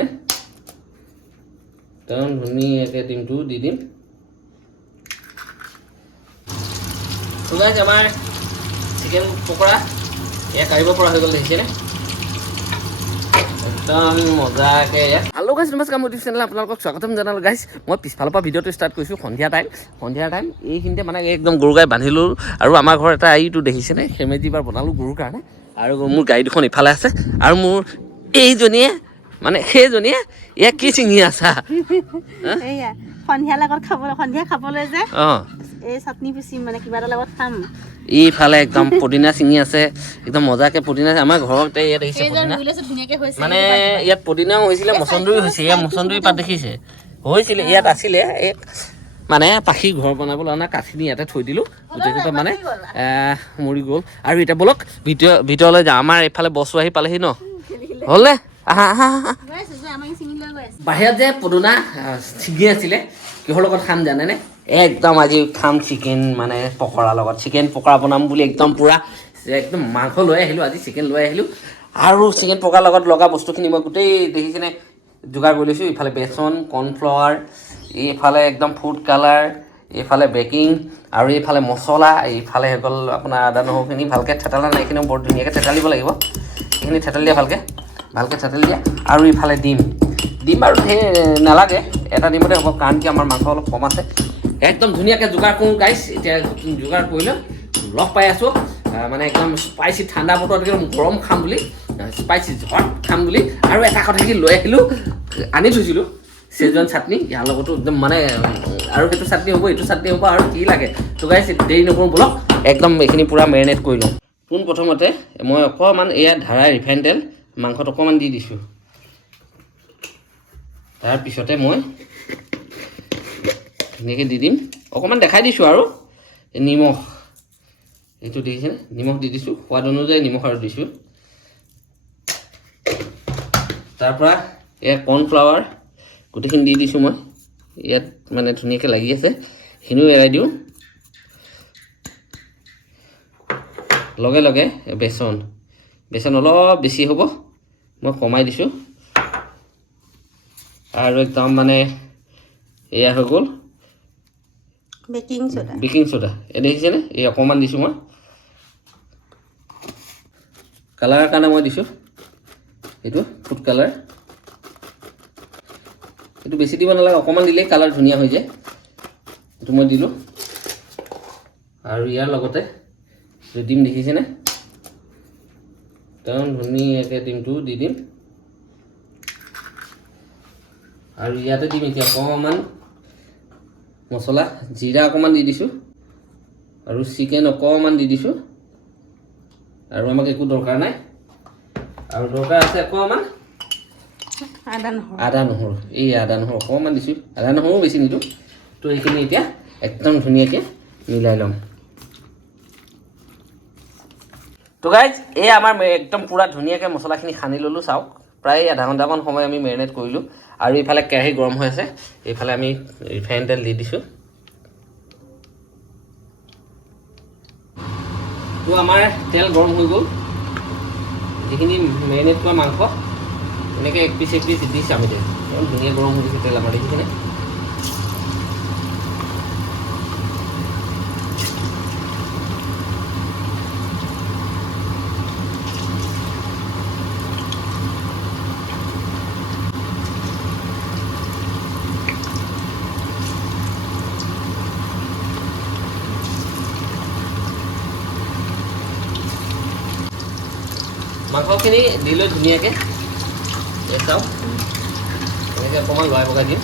না একদম ধুনীয়াকৈ ডিমটো দি দিম তো গাইজ আমাৰ চিকেন পকৰা এয়া কাঢ়িব পৰা হৈ গ'ল দেখিছেনে একদম মজাকৈ হেল্ল' গাইজ নমস্কাৰ মোৰ ইউটিউব চেনেল আপোনালোকক স্বাগতম জনালোঁ গাইজ মই পিছফালৰ পৰা ভিডিঅ'টো ষ্টাৰ্ট কৰিছোঁ সন্ধিয়া টাইম এইখিনিতে মানে একদম গৰু গাই বান্ধিলোঁ আৰু আমাৰ ঘৰত এটা এইটো দেখিছেনে সেমেজি বাৰ বনালোঁ গৰুৰ কাৰণে আৰু মোৰ গাড়ী দুখন ইফালে আছে আৰু মোৰ এইজনীয়ে মানে সেইজনীয়ে ইয়াক কি চিঙি আছা সন্ধিয়া লগত খাবলৈ সন্ধিয়া খাবলৈ যে এই চাটনি পিচিম মানে কিবা এটা লগত খাম এইফালে একদম পুদিনা চিঙি আছে একদম মজাকে পুদিনা আমাৰ ঘৰতে ইয়াত দেখিছে পুদিনা মানে ইয়াত পুদিনাও হৈছিলে মচন্দৰী হৈছে ইয়াত মচন্দৰী পাত দেখিছে হৈছিলে ইয়াত আছিলে এই মানে পাখি ঘৰ বনাবলৈ অনা কাঠিনি ইয়াতে থৈ দিলোঁ গোটেইকেইটা মানে মৰি গ'ল আৰু এতিয়া বলক ভিতৰলৈ যাওঁ আমাৰ এইফালে বস্তু আহি পালেহি ন হ'লনে আহা আহা আহা বাহিৰত যে পদুনা ছিগি আছিলে কিহৰ লগত খাম জানেনে একদম আজি খাম চিকেন মানে পকৰাৰ লগত চিকেন পকৰা বনাম বুলি একদম পূৰা একদম মাংস লৈ আহিলোঁ আজি চিকেন লৈ আহিলোঁ আৰু চিকেন পকৰাৰ লগত লগা বস্তুখিনি মই গোটেই দেখিছেনে যোগাৰ কৰি লৈছোঁ ইফালে বেচন কৰ্ণফ্লাৱাৰ এইফালে একদম ফুড কালাৰ এইফালে বেকিং আৰু এইফালে মছলা এইফালে হৈ গ'ল আপোনাৰ আদা নহৰুখিনি ভালকৈ থেতালা নাই এইখিনিও বৰ ধুনীয়াকৈ থেতালিব লাগিব এইখিনি থেতালি দিয়া ভালকৈ থেতালি দিয়া আৰু ইফালে ডিম আৰু সেই নালাগে এটা ডিমতে হ'ব কাৰণ কি আমাৰ মাংস অলপ কম আছে একদম ধুনীয়াকৈ যোগাৰ কৰোঁ গাইছ এতিয়া যোগাৰ কৰিলোঁ লগ পাই আছোঁ মানে একদম স্পাইচি ঠাণ্ডা বতৰত একদম গৰম খাম বুলি স্পাইচি হট খাম বুলি আৰু এটা কথা কি লৈ আহিলোঁ আনি থৈছিলোঁ চেজৱান চাটনি ইয়াৰ লগতো একদম মানে আৰু সেইটো চাটনি হ'ব এইটো চাটনি হ'ব আৰু কি লাগে তো গাইছ দেৰি নকৰোঁ ব'লক একদম এইখিনি পূৰা মেৰিনেট কৰি লওঁ পোনপ্ৰথমতে মই অকণমান এয়া ধাৰা ৰিফাইন তেল মাংসত অকণমান দি দিছোঁ তাৰপিছতে মই ধুনীয়াকৈ দি দিম অকণমান দেখাই দিছোঁ আৰু নিমখ এইটো দেখিছেনে নিমখ দি দিছোঁ সোৱাদ অনুযায়ী নিমখ আৰু দিছোঁ তাৰপৰা এয়া কৰ্ণফ্লাৱাৰ গোটেইখিনি দি দিছোঁ মই ইয়াত মানে ধুনীয়াকৈ লাগি আছে সেইখিনিও এৰাই দিওঁ লগে লগে বেচন অলপ বেছি হ'ব মই কমাই দিছোঁ আৰু একদম মানে এয়া হৈ গ'ল বেকিং চ'ডা এই দেখিছেনে এই অকণমান দিছোঁ মই কালাৰৰ কাৰণে মই দিছোঁ এইটো ফুড কালাৰ এইটো বেছি দিব নালাগে অকণমান দিলেই কালাৰ ধুনীয়া হৈ যায় এইটো মই দিলোঁ আৰু ইয়াৰ লগতে ডিম দেখিছেনে একদম ধুনীয়াকৈ ডিমটো দি দিম আৰু ইয়াতে দিম এতিয়া অকণমান মছলা জিৰা অকণমান দি দিছোঁ আৰু চিকেন অকণমান দি দিছোঁ আৰু আমাক একো দৰকাৰ নাই আৰু দৰকাৰ আছে অকণমান আদা নহৰু এই আদা নহৰু অকণমান দিছোঁ আদা নহৰু বেছি নিদিওঁ তো এইখিনি এতিয়া একদম ধুনীয়াকৈ মিলাই ল'ম তো গাইজ এই আমাৰ একদম পূৰা ধুনীয়াকৈ মছলাখিনি সানি ল'লোঁ চাওক প্ৰায় আধা ঘণ্টামান সময় আমি মেৰিনেট কৰিলোঁ আৰু এইফালে কেৰাহী গৰম হৈ আছে এইফালে আমি ৰিফাইন তেল দি দিছোঁ তো আমাৰ তেল গৰম হৈ গ'ল যিখিনি মেৰিনেট কৰা মাংস এনেকৈ এক পিচ দিছোঁ আমি তেল একদম ধুনীয়া গৰম হৈ গৈছে তেল আমাৰ দেখিছেনে মাংসখিনি দি লৈ ধুনীয়াকৈ চাওক এনেকৈ অকণমান লৰাই পকাই দিম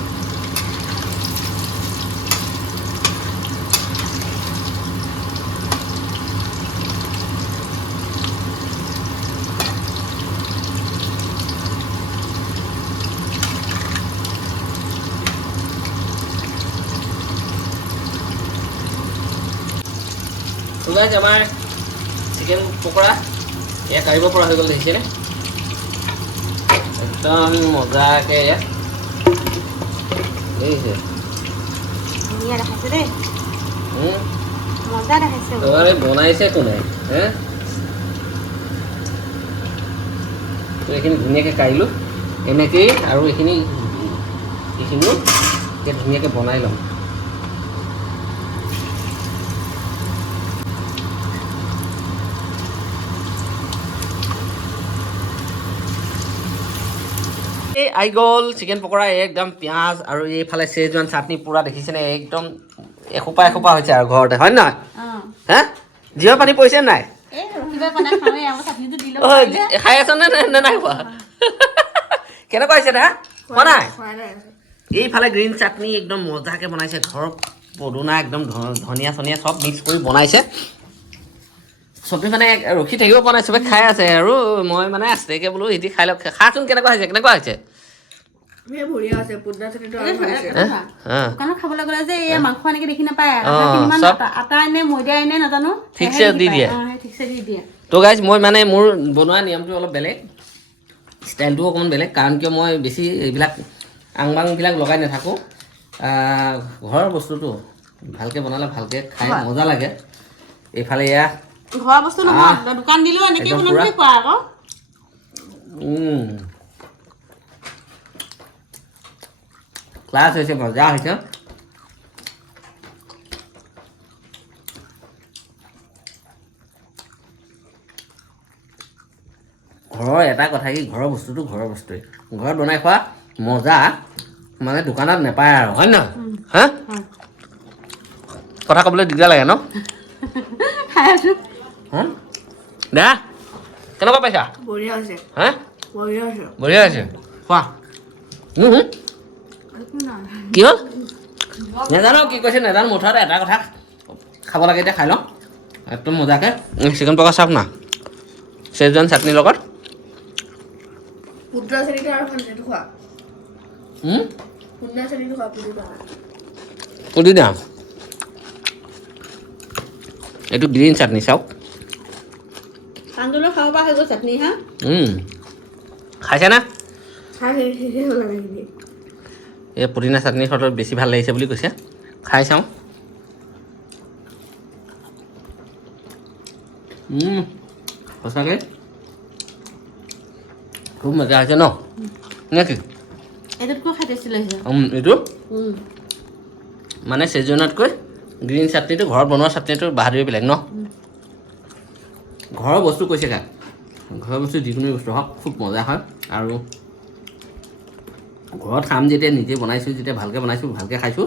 তো গাইজ আমাৰ চিকেন পকৰা এয়া কাঢ়িব পৰা হৈ গ'ল দেখিছেনে একদম মজাকৈ এয়া দেখিছে বনাইছে কোনে তো এইখিনি ধুনীয়াকৈ কাঢ়িলোঁ এনেকেই আৰু এইখিনিও এতিয়া ধুনীয়াকৈ বনাই ল'ম। এই আহি গ'ল চিকেন পকৰা, একদম পিঁয়াজ আৰু এইফালে চেজৱান চাটনি পূৰা দেখিছেনে, একদম এসোপা হৈছে আৰু ঘৰতে, হয় নহয়? হা জিভা পানী পৰিছে নাই? খাই আছ নে নাই খোৱা? কেনেকুৱা হৈছে দা? খোৱা নাই? এইফালে গ্ৰীণ চাটনি একদম মজাকৈ বনাইছে, ঘৰৰ পদুনা একদম ধনিয়া চনিয়া চব মিক্স কৰি বনাইছে। চবেই মানে ৰখি থাকিব পৰা নাই, চবে খাই আছে আৰু মই মানে আছেগে বোলো সিহঁতি খাই লওক। খাচোন কেনেকুৱা হৈছে? খাবলৈ গ'লে যে এই মাংস এনেকে দেখি নাপায়, আটা এনে ময়দা এনে নাজানো, ঠিকছে দি দিয়ে। তো গাইজ মই মানে মোৰ বনোৱা নিয়মটো অলপ বেলেগ, ষ্টাইলটো অকণমান বেলেগ, কাৰণ কিয় মই বেছি এইবিলাক আংবাংবিলাক লগাই নাথাকোঁ। ঘৰৰ বস্তুটো ভালকৈ বনালে ভালকৈ খাই মজা লাগে। এইফালে এয়া ঘৰৰ বস্তু নহয়, দোকান দিলেও এনেকৈ বনাবলৈ কোৱা আকৌ। ক্লাছ হৈছে, মজা হৈছে। ঘৰৰ এটা কথা কি, ঘৰৰ বস্তুটো ঘৰৰ বস্তুৱেই, ঘৰত বনাই খোৱা মজা মানে দোকানত নাপায় আৰু, হয় নহয়? হা কথা ক'বলৈ দিগদাৰ লাগে ন? খাই আছো। দা কেনেকুৱা পাইছা? বঢ়িয়া হৈছে। হা বঢ়িয়া হৈছে, খোৱা। কি হ'ল নাজানো, কি কৈছে নাজানো, মুঠতে এটা কথা খাব লাগে, এতিয়া খাই লওঁ একদম মজাকৈ। চিকেন পকৰা চাওক না, চেজৱান চাটনিৰ লগত। পুদিনা এইটো গ্ৰীণ চাটনি চাওক। খাব পৰা হৈ গ'ল চাটনি। হা খাইছে না? এই পুদিনা চাটনিৰ সৈতে বেছি ভাল লাগিছে বুলি কৈছে, খাই চাওঁ। সঁচাকৈ খুব মজা হৈছে ন নে কি? এইটো মানে চেজৱানতকৈ গ্ৰীণ চাটনিটো, ঘৰত বনোৱা চাটনিটো বাহাদুৰি বেলেগ ন? ঘৰৰ বস্তু কৈছে কা, ঘৰৰ বস্তু যিকোনো বস্তু হওক খুব মজা হয়। আৰু ঘৰত খাম যেতিয়া, নিজে বনাইছোঁ যেতিয়া, ভালকৈ বনাইছোঁ, ভালকৈ খাইছোঁ।